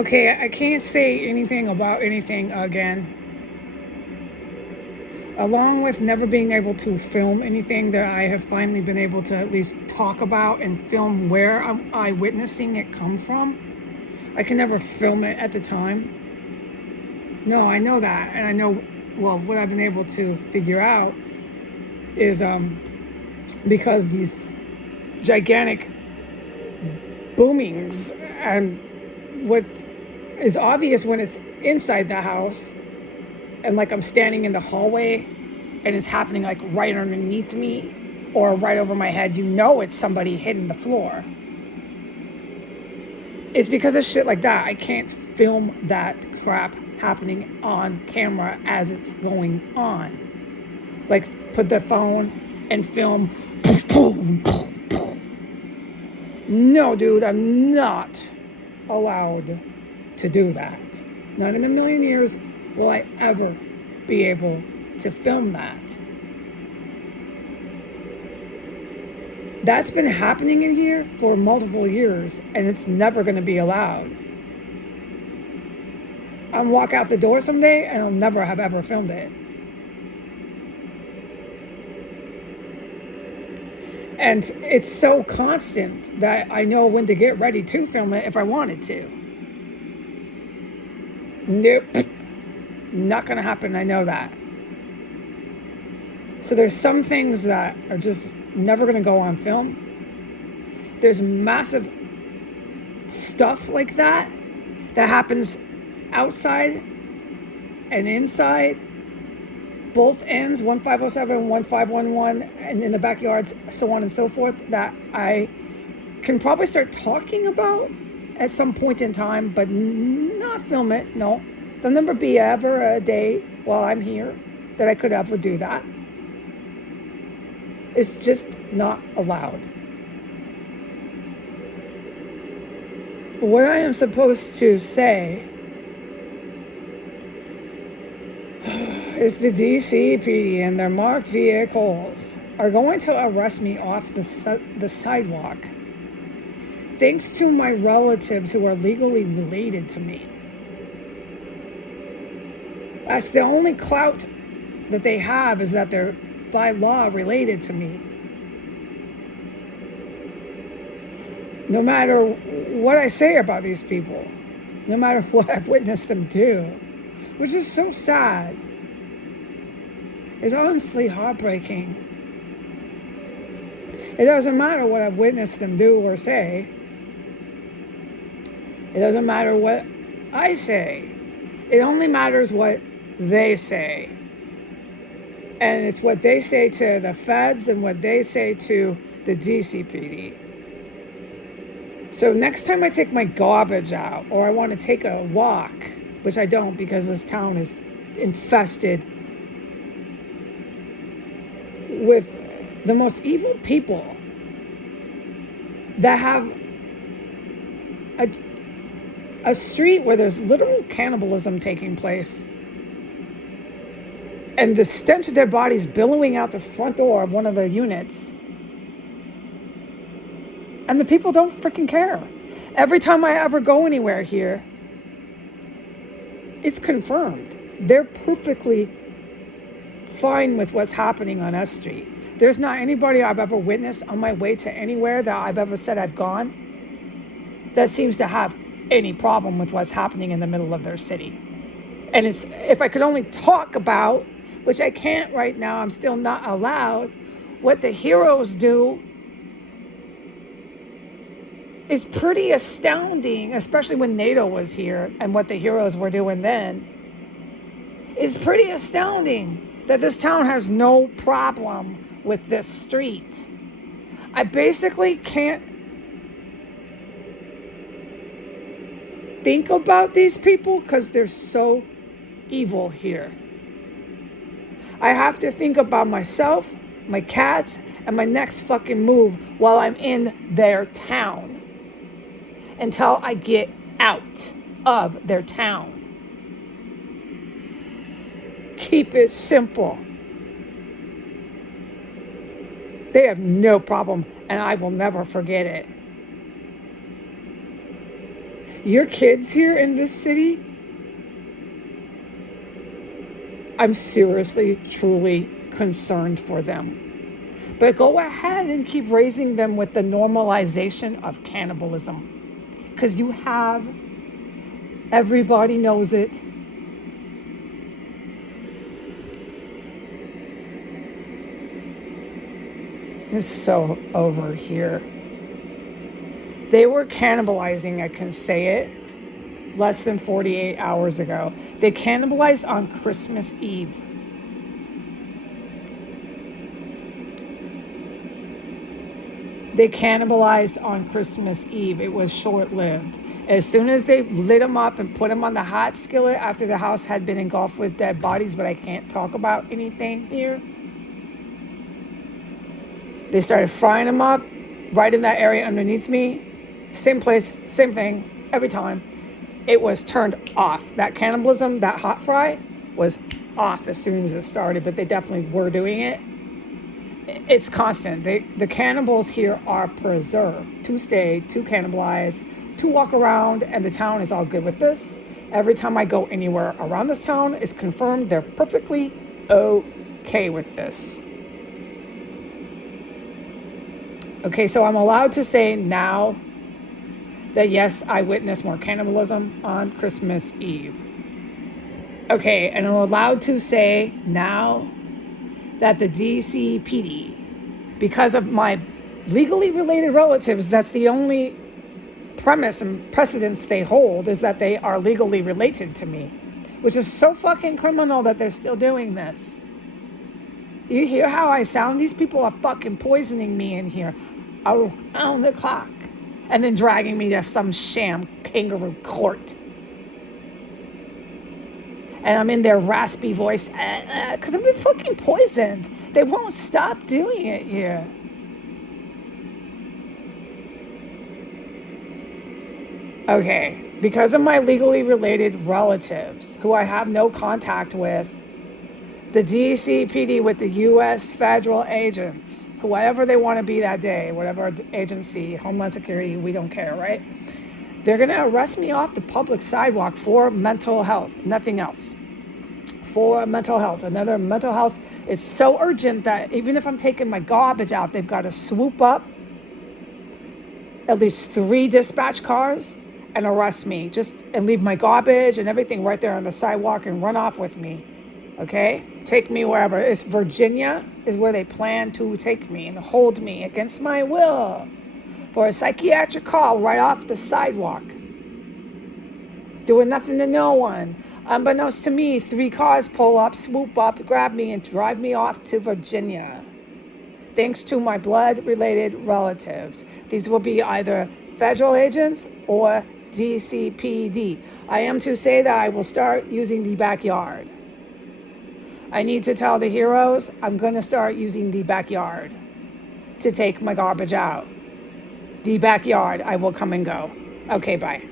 Okay, I can't say anything about anything again. Along with never being able to film anything, that I have finally been able to at least talk about and film where I'm eyewitnessing it come from. I can never film it at the time. No, I know that, and I know, well, what I've been able to figure out is because these gigantic boomings, and what is obvious when it's inside the house, and like I'm standing in the hallway and it's happening like right underneath me or right over my head, you know it's somebody hitting the floor. It's because of shit like that. I can't film that crap happening on camera as it's going on. Like, put the phone and film. No, dude, I'm not allowed to do that. Not in a million years will I ever be able to film that. That's been happening in here for multiple years, and it's never going to be allowed. I'll walk out the door someday, and I'll never have ever filmed it. And it's so constant that I know when to get ready to film it if I wanted to. Nope. Not going to happen. I know that. So there's some things that are just never going to go on film. There's massive stuff like that happens outside and inside, both ends, 1507, 1511, and in the backyards, so on and so forth, that I can probably start talking about at some point in time, but not film it. No, there'll never be ever a day while I'm here that I could ever do that. It's just not allowed. What I am supposed to say is the DCPD and their marked vehicles are going to arrest me off the sidewalk, thanks to my relatives who are legally related to me. That's the only clout that they have, is that they're by law related to me. No matter what I say about these people, no matter what I've witnessed them do, which is so sad, it's honestly heartbreaking. It doesn't matter what I've witnessed them do or say. It doesn't matter what I say. It only matters what they say. And it's what they say to the feds and what they say to the DCPD. So next time I take my garbage out, or I want to take a walk, which I don't because this town is infested with the most evil people that have a street where there's literal cannibalism taking place. And the stench of their bodies billowing out the front door of one of the units. And the people don't freaking care. Every time I ever go anywhere here, it's confirmed. They're perfectly fine with what's happening on S Street. There's not anybody I've ever witnessed on my way to anywhere that I've ever said I've gone that seems to have any problem with what's happening in the middle of their city. And it's, if I could only talk about, which I can't right now, I'm still not allowed, what the heroes do, is pretty astounding, especially when NATO was here and what the heroes were doing then. It's pretty astounding that this town has no problem with this street. I basically can't think about these people because they're so evil here. I have to think about myself, my cats, and my next fucking move while I'm in their town until I get out of their town. Keep it simple. They have no problem, and I will never forget it. Your kids here in this city, I'm seriously, truly concerned for them. But go ahead and keep raising them with the normalization of cannibalism. Because you have, everybody knows it. It's so over here. They were cannibalizing, I can say it, less than 48 hours ago. They cannibalized on Christmas Eve. They cannibalized on Christmas Eve. It was short-lived. As soon as they lit them up and put them on the hot skillet after the house had been engulfed with dead bodies, but I can't talk about anything here. They started frying them up right in that area underneath me. Same place, same thing, every time. It was turned off. That cannibalism, that hot fry, was off as soon as it started, but they definitely were doing it. It's constant. The cannibals here are preserved to stay, to cannibalize, to walk around, and the town is all good with this. Every time I go anywhere around this town, it's confirmed they're perfectly okay with this. Okay, so I'm allowed to say now that yes, I witnessed more cannibalism on Christmas Eve. Okay, and I'm allowed to say now that the DCPD, because of my legally related relatives, that's the only premise and precedence they hold, is that they are legally related to me, which is so fucking criminal that they're still doing this. You hear how I sound? These people are fucking poisoning me in here around the clock and then dragging me to some sham kangaroo court. And I'm in their raspy voice because I've been fucking poisoned. They won't stop doing it here. Okay, because of my legally related relatives who I have no contact with, the DCPD with the U.S. federal agents, whoever they want to be that day, whatever agency, Homeland Security, we don't care, right? They're going to arrest me off the public sidewalk for mental health, nothing else. For mental health, another mental health. It's so urgent that even if I'm taking my garbage out, they've got to swoop up at least 3 dispatch cars and arrest me, and leave my garbage and everything right there on the sidewalk and run off with me. Okay? Take me wherever. It's Virginia is where they plan to take me and hold me against my will for a psychiatric call right off the sidewalk. Doing nothing to no one. Unbeknownst to me, 3 cars pull up, swoop up, grab me, and drive me off to Virginia. Thanks to my blood-related relatives. These will be either federal agents or DCPD. I am to say that I will start using the backyard. I need to tell the heroes I'm going to start using the backyard to take my garbage out. The backyard, I will come and go. Okay, bye.